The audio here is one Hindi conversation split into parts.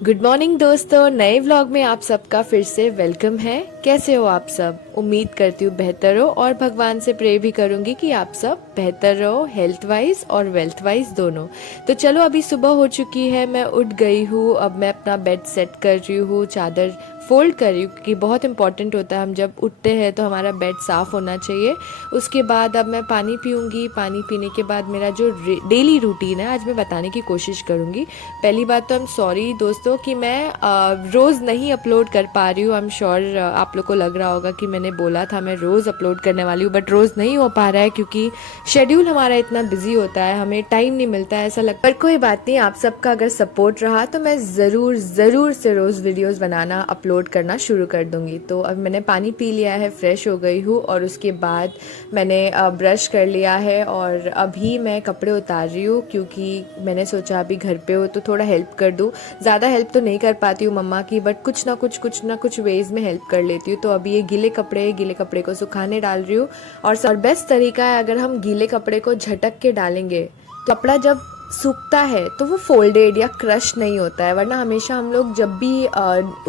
गुड मॉर्निंग दोस्तों, नए व्लॉग में आप सबका फिर से वेलकम है। कैसे हो आप सब? उम्मीद करती हूँ बेहतर हो और भगवान से प्रे भी करूँगी कि आप सब बेहतर रहो, हेल्थ वाइज और वेल्थ वाइज दोनों। तो चलो, अभी सुबह हो चुकी है, मैं उठ गई हूँ। अब मैं अपना बेड सेट कर रही हूँ, चादर फोल्ड कर रही हूँ क्योंकि बहुत इंपॉर्टेंट होता है, हम जब उठते हैं तो हमारा बेड साफ़ होना चाहिए। उसके बाद अब मैं पानी पीऊँगी। पानी पीने के बाद मेरा जो डेली रूटीन है आज मैं बताने की कोशिश करूँगी। पहली बात तो आई एम सॉरी दोस्तों कि मैं रोज़ नहीं अपलोड कर पा रही हूँ। आई एम श्योर आप लोग को लग रहा होगा कि मैंने बोला था मैं रोज़ अपलोड करने वाली हूँ, बट रोज़ नहीं हो पा रहा है क्योंकि शेड्यूल हमारा इतना बिजी होता है, हमें टाइम नहीं मिलता है ऐसा लगता है। पर कोई बात नहीं, आप सबका अगर सपोर्ट रहा तो मैं ज़रूर ज़रूर से रोज़ वीडियोस बनाना अपलोड करना शुरू कर दूँगी। तो अब मैंने पानी पी लिया है, फ्रेश हो गई हूँ और उसके बाद मैंने ब्रश कर लिया है और अभी मैं कपड़े उतार रही हूँ क्योंकि मैंने सोचा अभी घर पे हो तो थोड़ा हेल्प कर दूँ। ज़्यादा हेल्प तो नहीं कर पाती हूँ मम्मा की, बट कुछ ना कुछ वेज में हेल्प कर लेती हूँ। तो अभी ये गीले कपड़े को सुखाने डाल रही हूँ। और बेस्ट तरीका है, अगर हम गीले कपड़े को झटक के डालेंगे तो कपड़ा जब सूखता है तो वो फोल्डेड या क्रश नहीं होता है, वरना हमेशा हम लोग जब भी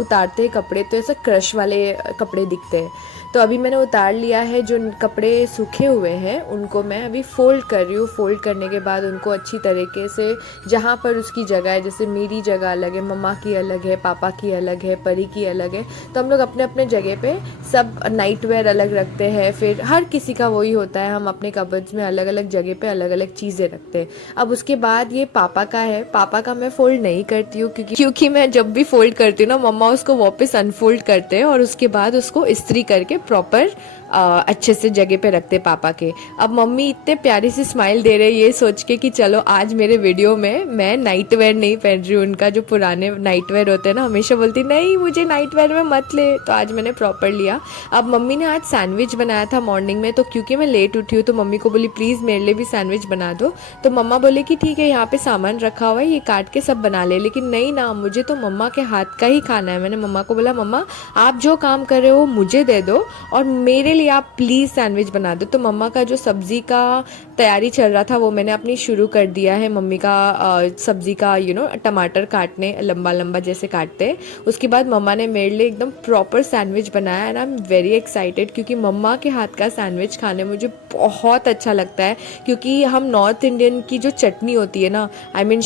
उतारते हैं कपड़े तो ऐसे क्रश वाले कपड़े दिखते हैं। तो अभी मैंने उतार लिया है, जो कपड़े सूखे हुए हैं उनको मैं अभी फोल्ड कर रही हूँ। फोल्ड करने के बाद उनको अच्छी तरीके से जहाँ पर उसकी जगह है, जैसे मेरी जगह अलग है, मम्मा की अलग है, पापा की अलग है, परी की अलग है, तो हम लोग अपने अपने जगह पे सब नाइट वेयर अलग रखते हैं। फिर हर किसी का वही होता है, हम अपने कबर्ड्स में अलग अलग जगह पे अलग अलग चीज़ें रखते हैं। अब उसके बाद ये पापा का है, पापा का मैं फोल्ड नहीं करती हूँ क्योंकि मैं जब भी फोल्ड करती हूँ ना, मम्मा उसको वापस अनफोल्ड करते हैं और उसके बाद उसको इस्त्री करके प्रॉपर अच्छे से जगह पे रखते पापा के। अब मम्मी इतने प्यारी सी स्माइल दे रहे हैं ये सोच के कि चलो आज मेरे वीडियो में मैं नाइट वेयर नहीं पहन रही हूँ। उनका जो पुराने नाइट वेयर होते हैं ना, हमेशा बोलती नहीं मुझे नाइट वेयर में मत ले, तो आज मैंने प्रॉपर लिया। अब मम्मी ने आज सैंडविच बनाया था मॉर्निंग में, तो क्योंकि मैं लेट उठी हूँ तो मम्मी को बोली प्लीज़ मेरे लिए भी सैंडविच बना दो। तो मम्मा बोले कि ठीक है, यहाँ पे सामान रखा हुआ है, ये काट के सब बना ले। लेकिन नहीं ना, मुझे तो मम्मा के हाथ का ही खाना है। मैंने मम्मा को बोला मम्मा आप जो काम कर रहे हो मुझे दे दो और मेरे लिए आप प्लीज़ सैंडविच बना दो। तो मम्मा का जो सब्ज़ी का तैयारी चल रहा था वो मैंने अपनी शुरू कर दिया है। मम्मी का सब्ज़ी का टमाटर काटने लंबा लंबा जैसे काटते हैं, उसके बाद मम्मा ने मेरे लिए एकदम प्रॉपर सैंडविच बनाया and I am very excited क्योंकि मम्मा के हाथ का सैंडविच खाने मुझे बहुत अच्छा लगता है। क्योंकि हम नॉर्थ इंडियन की जो चटनी होती है ना, आई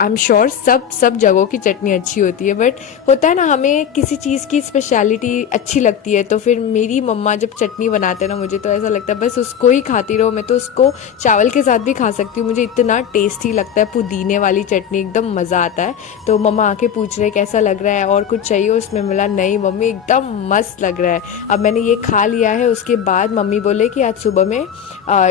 एम श्योर सब जगहों की चटनी अच्छी होती है, बट होता है ना हमें किसी चीज़ की स्पेशलिटी अच्छी लगती है। तो फिर मेरी मम्मा जब चटनी बनाते हैं ना, मुझे तो ऐसा लगता है बस उसको ही खाती रहो। मैं तो उसको चावल के साथ भी खा सकती हूँ, मुझे इतना टेस्टी लगता है। पुदीने वाली चटनी एकदम मज़ा आता है। तो मम्मा आके पूछ रहे कैसा लग रहा है और कुछ चाहिए उसमें, मिला नहीं मम्मी एकदम मस्त लग रहा है। अब मैंने ये खा लिया है। उसके बाद मम्मी बोले कि आज सुबह में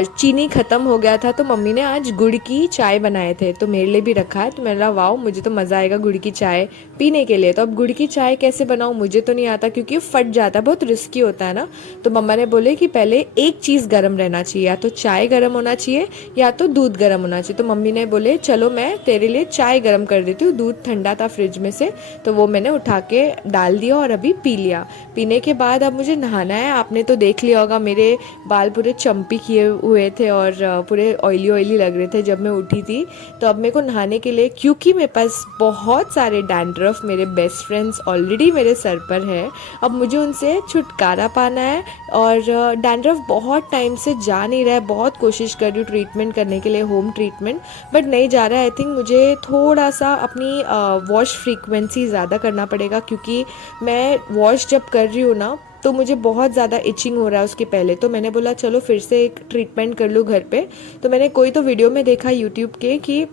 चीनी ख़त्म हो गया था तो मम्मी ने आज गुड़ की चाय बनाए थे, तो मेरे लिए भी रखा है। तो मैंने कहा वाओ, मुझे तो मज़ा आएगा गुड़ की चाय पीने के लिए। तो अब गुड़ की चाय कैसे बनाऊँ मुझे तो नहीं आता क्योंकि फट जाता है, बहुत रिस्की होता है ना। तो मम्मा ने बोले कि पहले एक चीज़ गर्म रहना चाहिए, या तो चाय गर्म होना चाहिए या तो दूध गर्म होना चाहिए। तो मम्मी ने बोले चलो मैं तेरे लिए चाय गर्म कर देती हूँ, दूध ठंडा था फ्रिज में से, तो वो मैंने उठा के डाल दिया और अभी पी लिया। पीने के बाद अब मुझे नहाना है। आपने तो देख लिया होगा मेरे बाल पूरे चंपी किए हुए थे और पूरे ऑयली ऑयली लग रहे थे जब मैं उठी थी। तो अब मेरे को नहाने के लिए, क्योंकि मेरे पास बहुत सारे डैंड्रफ मेरे बेस्ट फ्रेंड्स ऑलरेडी मेरे सर पर है, अब मुझे उनसे छुटकारा पाना है। और डैंड्रफ बहुत टाइम से जा नहीं रहा है, बहुत कोशिश कर रही हूँ ट्रीटमेंट करने के लिए, होम ट्रीटमेंट, बट नहीं जा रहा है। आई थिंक मुझे थोड़ा सा अपनी वॉश फ्रीक्वेंसी ज़्यादा करना पड़ेगा क्योंकि मैं वॉश जब कर रही हूँ ना तो मुझे बहुत ज़्यादा इचिंग हो रहा है उसके पहले। तो मैंने बोला चलो फिर से एक ट्रीटमेंट कर लूँ घर पे। तो मैंने कोई तो वीडियो में देखा यूट्यूब के कि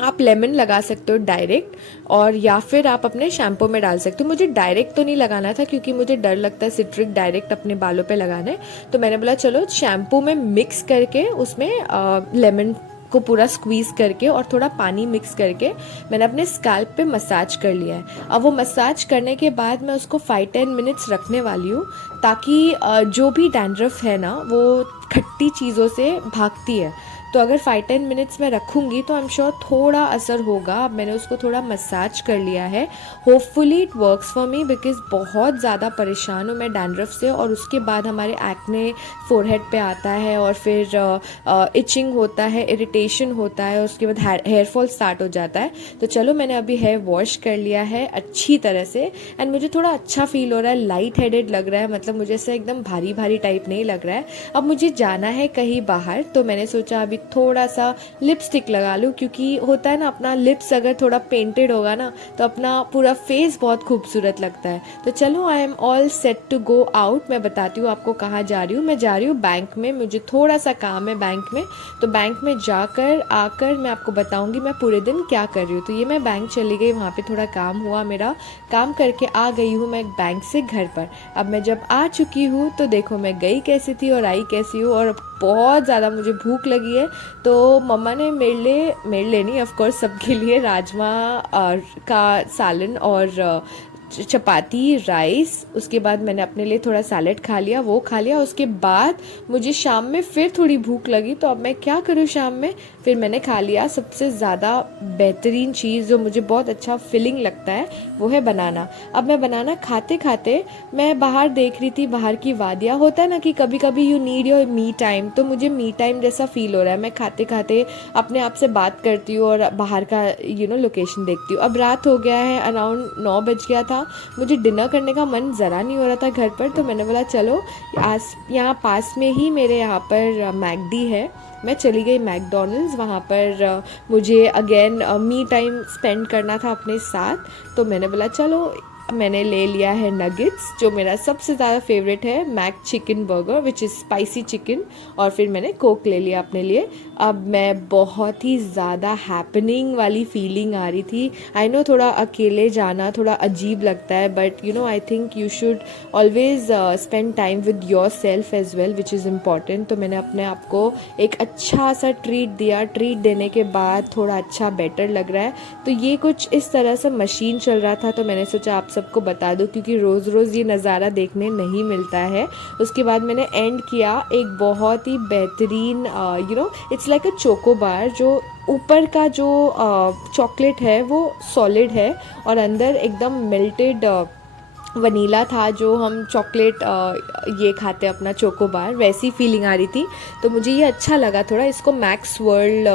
आप लेमन लगा सकते हो डायरेक्ट, और या फिर आप अपने शैम्पू में डाल सकते हो। मुझे डायरेक्ट तो नहीं लगाना था क्योंकि मुझे डर लगता है सिट्रिक डायरेक्ट अपने बालों पे लगाने। तो मैंने बोला चलो शैम्पू में मिक्स करके उसमें लेमन को पूरा स्क्वीज़ करके और थोड़ा पानी मिक्स करके मैंने अपने स्कैल्प पे मसाज कर लिया है। अब वो मसाज करने के बाद मैं उसको 5-10 मिनट्स रखने वाली हूँ ताकि जो भी डैंड्रफ है ना वो खट्टी चीज़ों से भागती है। तो अगर 5-10 मिनट्स में रखूँगी तो आई एम श्योर थोड़ा असर होगा। अब मैंने उसको थोड़ा मसाज कर लिया है, hopefully it works for me because बहुत ज़्यादा परेशान हूँ मैं डैंड्रफ से। और उसके बाद हमारे एक्ने फोरहेड पे आता है और फिर इचिंग होता है, इरिटेशन होता है, उसके बाद हेयर फॉल स्टार्ट हो जाता है। तो चलो मैंने अभी हेयर वॉश कर लिया है अच्छी तरह से एंड मुझे थोड़ा अच्छा फील हो रहा है, लाइट हेडेड लग रहा है, मतलब मुझे ऐसे एकदम भारी भारी टाइप नहीं लग रहा है। अब मुझे जाना है कहीं बाहर तो मैंने सोचा अभी थोड़ा सा लिपस्टिक लगा लूँ, क्योंकि होता है ना अपना लिप्स अगर थोड़ा पेंटेड होगा ना तो अपना पूरा फेस बहुत खूबसूरत लगता है। तो चलो I am all set to go out. मैं बताती हूँ आपको कहाँ जा रही हूँ। मैं जा रही हूँ बैंक में, मुझे थोड़ा सा काम है बैंक में। तो बैंक में जाकर आकर मैं आपको बताऊंगी मैं पूरे दिन क्या कर रही हूँ। तो ये मैं बैंक चली गई, वहाँ पे थोड़ा काम हुआ, मेरा काम करके आ गई हूँ मैं बैंक से घर पर। अब मैं जब आ चुकी हूँ तो देखो मैं गई कैसी थी और आई कैसी हूँ, और बहुत ज़्यादा मुझे भूख लगी है। तो मम्मा ने मेरे लिए नहीं, ऑफ कोर्स सबके लिए राजमा का सालन और चपाती, राइस, उसके बाद मैंने अपने लिए थोड़ा सैलेड खा लिया, वो खा लिया। उसके बाद मुझे शाम में फिर थोड़ी भूख लगी, तो अब मैं क्या करूँ शाम में, फिर मैंने खा लिया सबसे ज़्यादा बेहतरीन चीज़ जो मुझे बहुत अच्छा फीलिंग लगता है, वो है बनाना। अब मैं बनाना खाते खाते मैं बाहर देख रही थी, बाहर की वादियाँ। होता है ना कि कभी कभी you need your me time, तो मुझे मी टाइम जैसा फील हो रहा है। मैं खाते खाते अपने आप से बात करती हूँ और बाहर का लोकेशन देखती हूँ। अब रात हो गया है, अराउंड 9 बज गया था। मुझे डिनर करने का मन ज़रा नहीं हो रहा था घर पर, तो मैंने बोला चलो यहाँ पास में ही मेरे यहाँ पर मैकडी है, मैं चली गई मैकडॉनल्ड्स। वहाँ पर मुझे अगेन मी टाइम स्पेंड करना था अपने साथ, तो मैंने बोला चलो मैंने ले लिया है नगेट्स, जो मेरा सबसे ज़्यादा फेवरेट है, McChicken burger which is spicy chicken, और फिर मैंने कोक ले लिया अपने लिए। अब मैं बहुत ही ज़्यादा हैपनिंग वाली फीलिंग आ रही थी। आई नो थोड़ा अकेले जाना थोड़ा अजीब लगता है, but I think you should always spend time with yourself as well which is important. तो मैंने अपने आप को एक अच्छा सा ट्रीट दिया। ट्रीट देने के बाद थोड़ा अच्छा बेटर लग रहा है। तो ये कुछ इस तरह से मशीन चल रहा था, तो मैंने सोचा आप सबको बता दो, क्योंकि रोज़ रोज़ ये नज़ारा देखने नहीं मिलता है। उसके बाद मैंने एंड किया एक बहुत ही बेहतरीन इट्स लाइक अ चोको बार, जो ऊपर का जो चॉकलेट है वो सॉलिड है और अंदर एकदम मेल्टेड वनीला था, जो हम चॉकलेट ये खाते अपना चोको बार, वैसी फीलिंग आ रही थी। तो मुझे ये अच्छा लगा थोड़ा। इसको मैक्स वर्ल्ड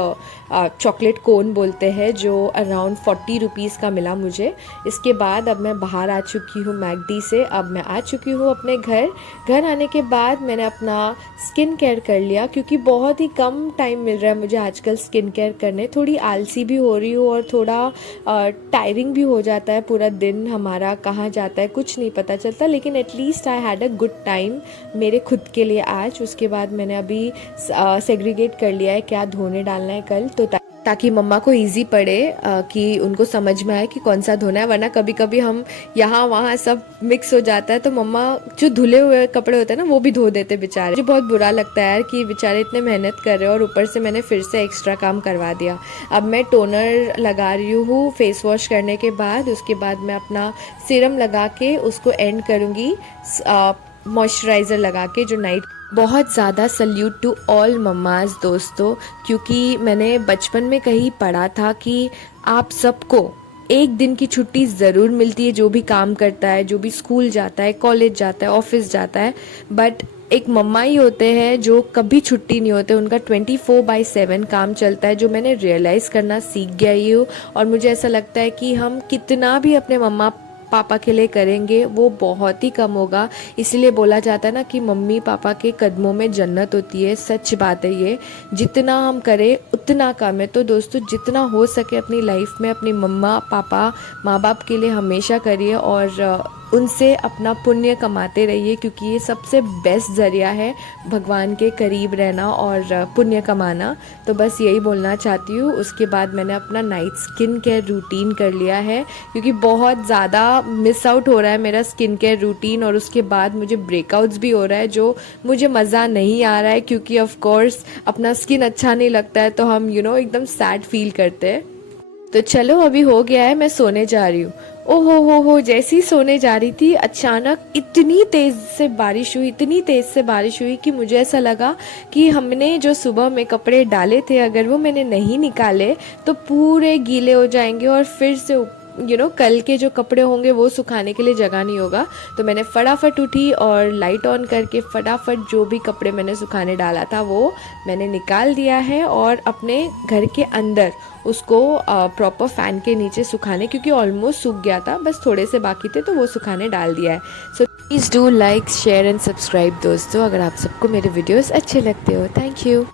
चॉकलेट कोन बोलते हैं, जो अराउंड 40 रुपीज़ का मिला मुझे। इसके बाद अब मैं बाहर आ चुकी हूँ मैकडी से। अब मैं आ चुकी हूँ अपने घर आने के बाद मैंने अपना स्किन केयर कर लिया, क्योंकि बहुत ही कम टाइम मिल रहा है मुझे आजकल स्किन केयर करने। थोड़ी आलसी भी हो रही हूँ और थोड़ा टायरिंग भी हो जाता है, पूरा दिन हमारा कहाँ जाता है कुछ नहीं पता चलता। लेकिन at least I had a good time मेरे खुद के लिए आज। उसके बाद मैंने अभी सेग्रीगेट कर लिया है क्या धोने डालना है कल, तो ताकि मम्मा को इजी पड़े कि उनको समझ में आए कि कौन सा धोना है। वरना कभी कभी हम यहाँ वहाँ सब मिक्स हो जाता है, तो मम्मा जो धुले हुए कपड़े होते हैं ना वो भी धो देते बेचारे। मुझे बहुत बुरा लगता है यार कि बेचारे इतने मेहनत कर रहे हैं और ऊपर से मैंने फिर से एक्स्ट्रा काम करवा दिया। अब मैं टोनर लगा रही हूँ फेस वॉश करने के बाद। उसके बाद मैं अपना सीरम लगा के उसको एंड करूँगी मॉइस्चराइज़र लगा के, जो नाइट। बहुत ज़्यादा सल्यूट टू ऑल मम्माज दोस्तों, क्योंकि मैंने बचपन में कहीं पढ़ा था कि आप सबको एक दिन की छुट्टी ज़रूर मिलती है, जो भी काम करता है, जो भी स्कूल जाता है, कॉलेज जाता है, ऑफिस जाता है। बट एक मम्मा ही होते हैं जो कभी छुट्टी नहीं होते, उनका 24/7 काम चलता है, जो मैंने रियलाइज़ करना सीख गया ही हूँ। और मुझे ऐसा लगता है कि हम कितना भी अपने मम्मा पापा के लिए करेंगे वो बहुत ही कम होगा। इसलिए बोला जाता है ना कि मम्मी पापा के कदमों में जन्नत होती है। सच बात है ये, जितना हम करें उतना कम है। तो दोस्तों जितना हो सके अपनी लाइफ में अपनी मम्मा पापा माँ बाप के लिए हमेशा करिए और उनसे अपना पुण्य कमाते रहिए, क्योंकि ये सबसे बेस्ट ज़रिया है भगवान के करीब रहना और पुण्य कमाना। तो बस यही बोलना चाहती हूँ। उसके बाद मैंने अपना नाइट स्किन केयर रूटीन कर लिया है, क्योंकि बहुत ज़्यादा मिस आउट हो रहा है मेरा स्किन केयर रूटीन। और उसके बाद मुझे ब्रेकआउट्स भी हो रहा है, जो मुझे मज़ा नहीं आ रहा है, क्योंकि ऑफ कोर्स अपना स्किन अच्छा नहीं लगता है तो हम एकदम सैड फील करते हैं। तो चलो अभी हो गया है, मैं सोने जा रही हूँ। ओ हो, जैसे ही सोने जा रही थी अचानक इतनी तेज से बारिश हुई, इतनी तेज से बारिश हुई कि मुझे ऐसा लगा कि हमने जो सुबह में कपड़े डाले थे अगर वो मैंने नहीं निकाले तो पूरे गीले हो जाएंगे और फिर से कल के जो कपड़े होंगे वो सुखाने के लिए जगह नहीं होगा। तो मैंने फटाफट उठी और लाइट ऑन करके फटाफट जो भी कपड़े मैंने सुखाने डाला था वो मैंने निकाल दिया है और अपने घर के अंदर उसको प्रॉपर फ़ैन के नीचे सुखाने, क्योंकि ऑलमोस्ट सूख गया था, बस थोड़े से बाकी थे तो वो सुखाने डाल दिया है। So please do like share and subscribe दोस्तों, अगर आप सबको मेरे वीडियोस अच्छे लगते हो। Thank you.